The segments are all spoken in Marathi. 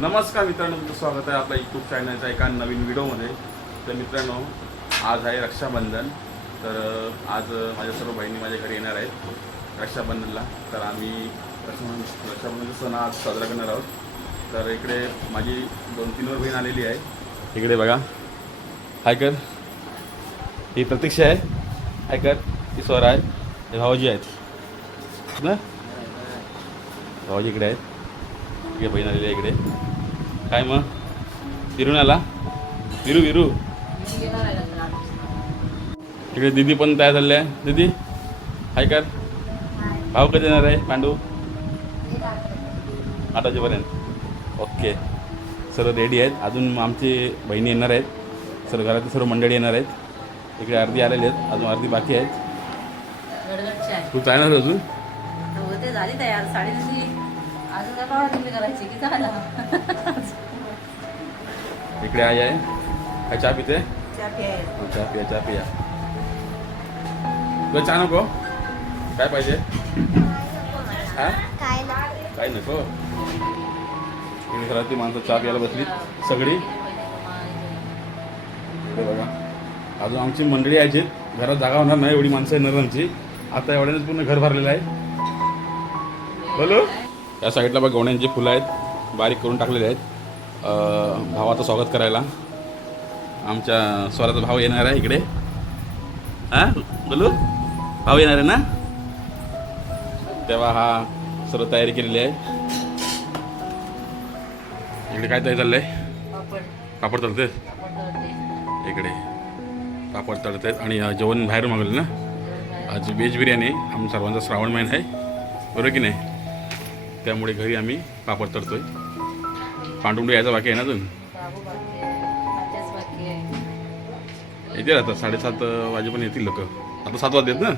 नमस्कार मित्रांनो, तुमचं स्वागत आहे आपल्या यूट्यूब चॅनलच्या एका नवीन व्हिडिओमध्ये. तर मित्रांनो, आज आहे रक्षाबंधन. तर आज माझ्या सर्व बहिणी माझ्या घरी येणार आहेत रक्षाबंधनला. तर आम्ही रक्षाबंधनचा सण आज साजरा करणार आहोत. तर इकडे माझी 2-3 वर बहीण आलेली आहे. इकडे बघा, हाय कर. ही प्रतीक्षा आहे, हाय कर. ही स्वर आहे, हे भाऊजी आहेत ना. भाऊजी इकडे आहेत. इकडे बहीण आलेली आहे इकडे. काय मग फिरून आला? विरू इकडे दीदी पण तयार झाले आहे. दीदी हाय कर. भाऊ कधी येणार आहे पांडू? 8 वाजेपर्यंत. ओके, सर्व रेडी आहेत. अजून आमची बहिणी येणार आहेत, सर्व घरातली सर्व मंडळी येणार आहेत. इकडे अर्धी आलेली आहेत, अजून अर्धी बाकी आहेत. तू जाणार अजून? होते झाली तयार साडी अजून काय पावडा तुम्ही करायची की झाला. इकडे आहे काय चहा पिते? चहा प्यायला. चहा पिया, चहा पिया. तुला चहा नको? काय पाहिजे? हा काय नको? इकडे घरातली माणसं चहा प्यायला बसली सगळी. इकडे बघा, अजून आमची मंडळी यायची. घरात जागा होणार नाही, एवढी माणसं येणार आमची. आता एवढ्यानेच पूर्ण घर भरलेलं आहे. बोलो, या साईडला बघा गोण्यांची फुलं आहेत, बारीक करून टाकलेले आहेत. भावाचं स्वागत करायला आमच्या स्वराचा भाव येणार आहे इकडे. हां बोलू, भाऊ येणार आहे ना, तेव्हा हा सर्व तयारी केलेली आहे. इकडे काय तयारी चाललं आहे? पापड तळते इकडे, पापड तळत आहेत. आणि जेवण बाहेर मागवलं ना. आज व्हेज बिर्याणी. आमचा सर्वांचा श्रावण महिना आहे, बरोबर की नाही? त्यामुळे घरी आम्ही पापड तळतोय. पांडुंडू यायचा बाकी आहे ना अजून. येतील आता 7:30 वाजेपर्यंत येतील लोक. आता 7 वाजलेत ना.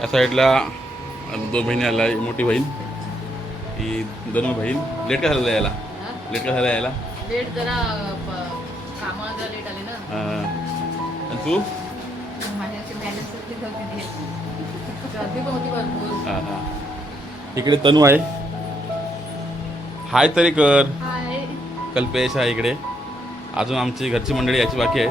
या साईडला 2 बहिणी आला. मोठी बहीण, ही 2 बहीण. लेट का झालं यायला? लेट का झालं यायला? लेट जरा कामाला जरा लेट आले ना. आणि तू? हां हां. इकडे तनू आहे. हाय तरी कर. कल्पेश आहे इकडे. अजून आमची घरची मंडळी याची बाकी आहे.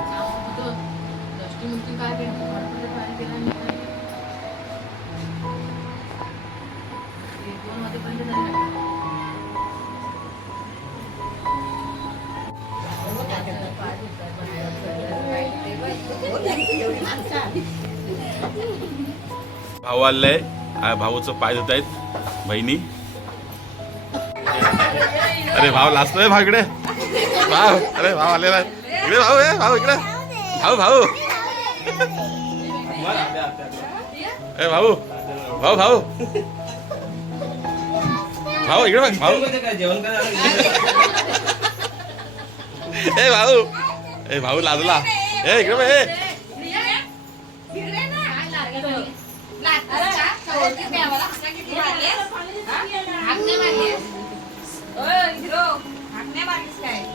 भाऊ आलाय. भाऊचं पाय धुत आहेत बहिणी. अरे भाऊ लाजतोय. भाऊ इकडे, भाऊ. अरे भाऊ आलेला आहे इकडे. भाऊ आहे, भाऊ इकडे. भाऊ भाऊ ए भाऊ, भाऊ भाऊ भाऊ इकडे बघ. भाऊ ए भाऊ, ए भाऊ लाजला. ए इकडे बघ. ए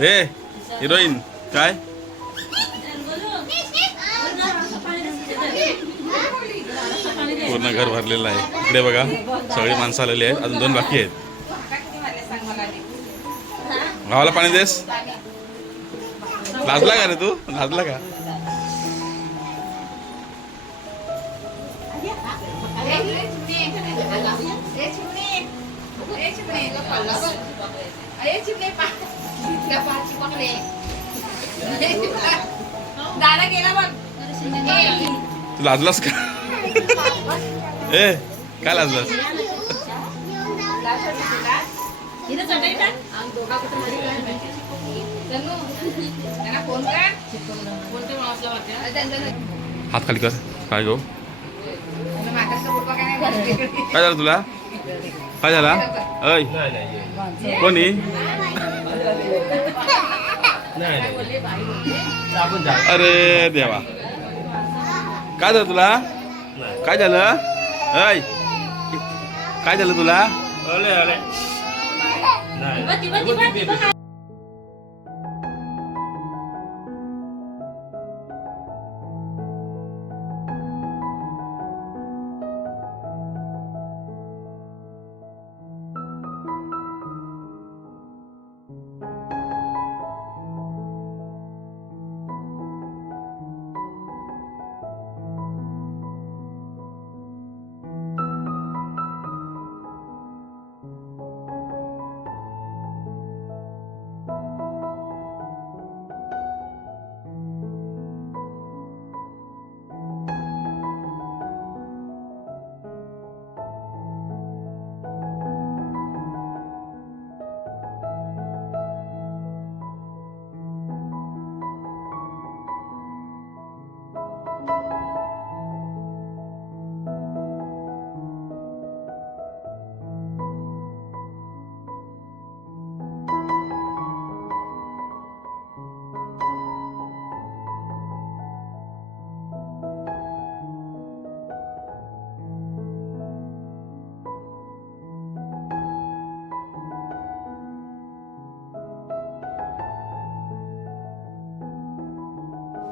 ए हिरोईन काय? पूर्ण घर भरलेलं आहे. इकडे बघा सगळी माणसं आलेली आहेत, अजून 2 बाकी आहेत. भावाला पाणी देस. लाजला का रे तू? लाजला का? तू लाजलास का? ए काय लाजलास? हात खाली कर. काय गो, काय झालं तुला? काय झाला? अय कोणी? अरे देवा, काय झालं तुला? काय झालं? अय काय झालं तुला?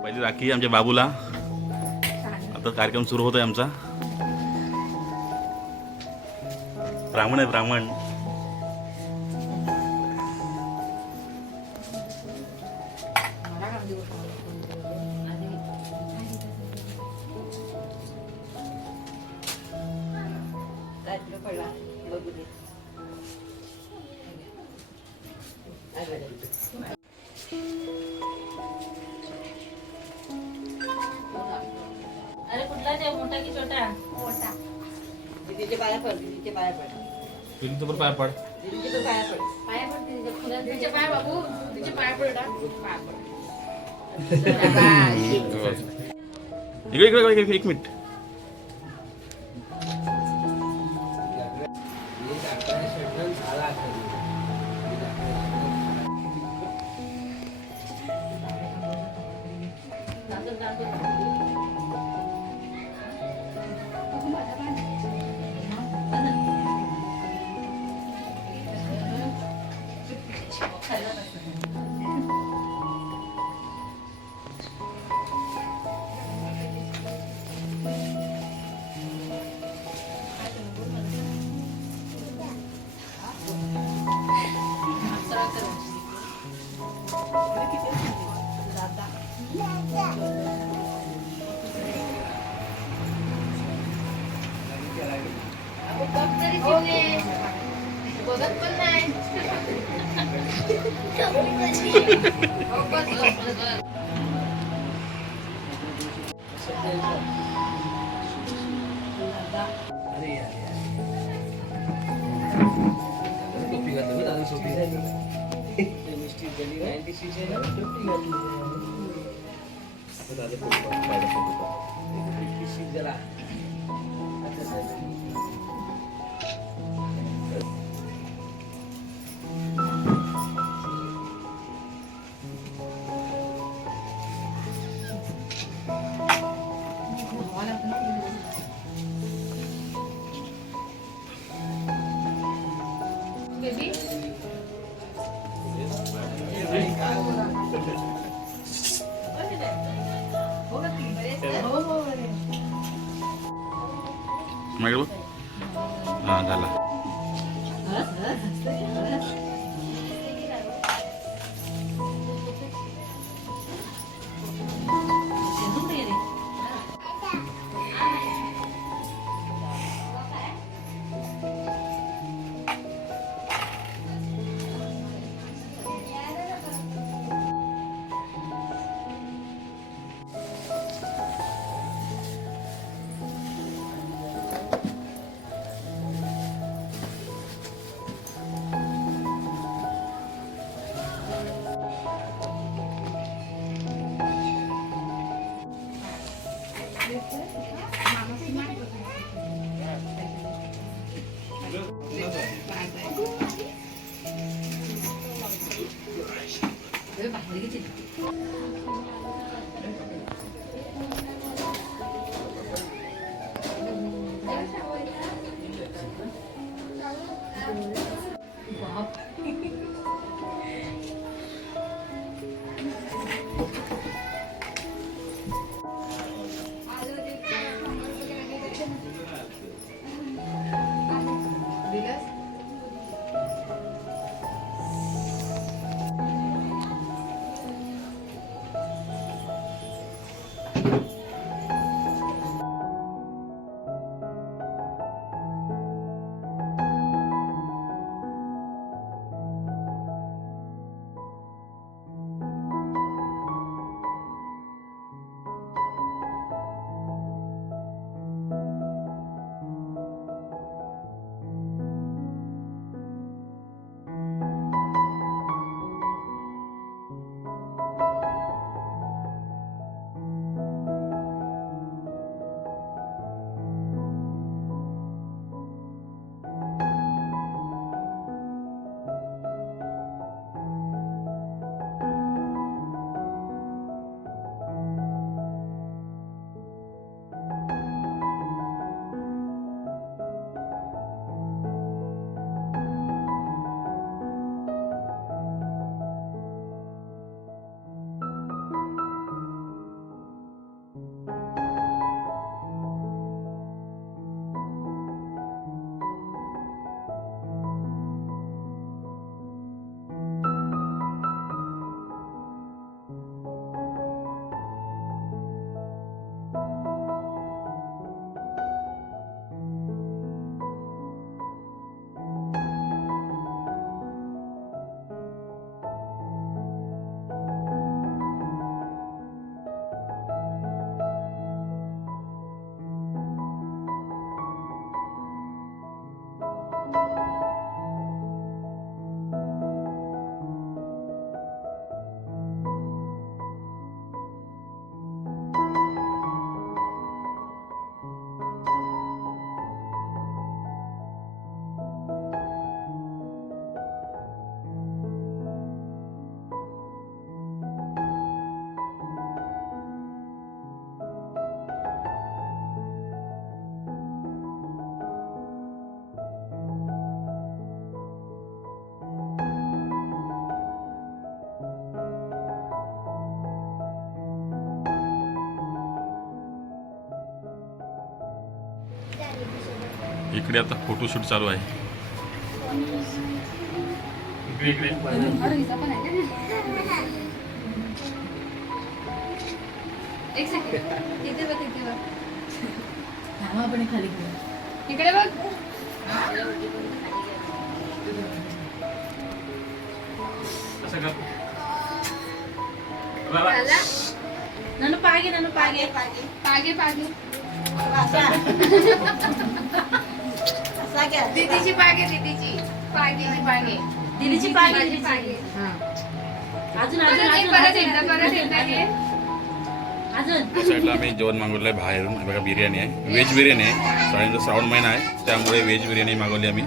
पहिली राखी आमच्या बाबूला. आता कार्यक्रम सुरू होतोय आमचा. ब्राह्मण आहे ब्राह्मण. अरे कुठला ते मोठा की छोटा? मोठा दीदीचे पाया पड, दीदीचे पाया पड, तुझं पण पाय पड. दीदीचे पण पाया पड. पाया पड तिच्या फुलात तिचे पाय बाबू तिचे पाय पडला पाय पड. इकडे इकडे इकडे, एक मिनिट. बघत पण नाही. बेबी मागे बघ. हा झाला. इकडे आता फोटोशूट चालू आहे. इकडे इकडे एक सेकंड तिथे बघ तिथे बघ आपण खाली घेऊ. इकडे बघ कसं कर झाला ननु पागे पागे पागे असा घ्या. दीदीची पागे दीदीची पागे पागे दिलीची पागे माझी दिलीची. पागे हा. अजून परत अजून एक, अजून परत एकदा घे अजून त्या साईडला आम्ही जेवण मागवलं आहे बाहेरून. हे बघा बिर्याणी आहे, व्हेज बिर्याणी आहे. साड्यांचा श्रावण महिना आहे त्यामुळे व्हेज बिर्याणी मागवली आम्ही.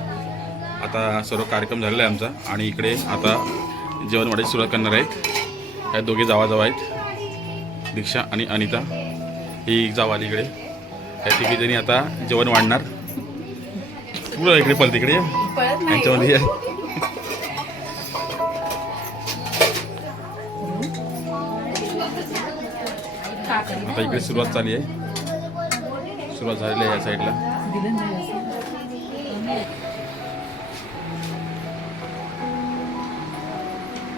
आता सर्व कार्यक्रम झालेला आहे आमचा आणि इकडे आता जेवण वाढायची सुरुवात करणार आहेत. ह्या दोघे जावा आहेत, दीक्षा आणि अनिता. ही जाव आली इकडे. ह्या तिघी जणी आता जेवण वाढणार. पुढं इकडे पल तिकडे यांच्यामध्ये आता इकडे सुरुवात झाली आहे. सुरुवात झालेली आहे या साईडला.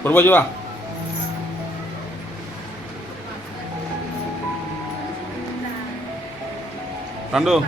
बरोबर जेवा पांडू